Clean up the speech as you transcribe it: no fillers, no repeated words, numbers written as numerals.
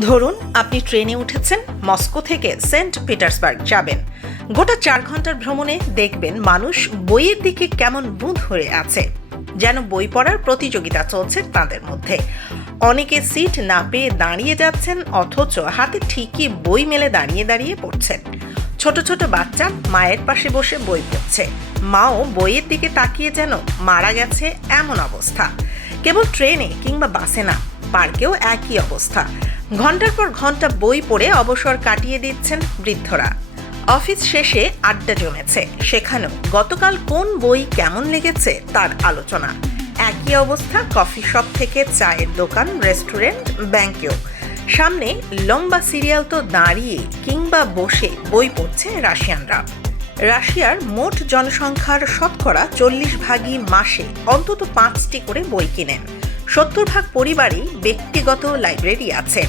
ধরুন আপনি ট্রেনে উঠেছেন, মস্কো থেকে সেন্ট পিটার্সবার্গ যাবেন। গোটা 4 ঘন্টার ভ্রমণে দেখবেন মানুষ বইয়ের দিকে কেমন বুঁদ হয়ে আছে, যেন বই পড়ার প্রতিযোগিতা চলছে তাদের মধ্যে। অনেকে সিট না পেয়ে দাঁড়িয়ে যাচ্ছেন, অথচ হাতে ঠিকই বই মেলে দাঁড়িয়ে দাঁড়িয়ে পড়ছেন। ছোট ছোট বাচ্চা মায়ের পাশে বসে বই পড়ছে, মাও বইয়ের দিকে তাকিয়ে যেন মারা গেছে এমন অবস্থা। কেবল ট্রেনে কিংবা বাসে না, পার্কেও একই অবস্থা। ঘন্টার পর ঘন্টা বই পড়ে অবসর কাটিয়ে দিচ্ছেন বৃদ্ধরা। অফিস শেষে আড্ডা জমেছে, সেখানেও গতকাল কোন বই কেমন লেগেছে তার আলোচনা। একই অবস্থা কফি শপ থেকে চায়ের দোকান, রেস্টুরেন্ট, ব্যাংকেও। সামনে লম্বা সিরিয়াল তো দাঁড়িয়ে কিংবা বসে বই পড়ছে রাশিয়ানরা। রাশিয়ার মোট জনসংখ্যার শতকরা 40% মাসে অন্তত 5টি করে বই কিনেন। 70% পরিবারই ব্যক্তিগত লাইব্রেরি আছে।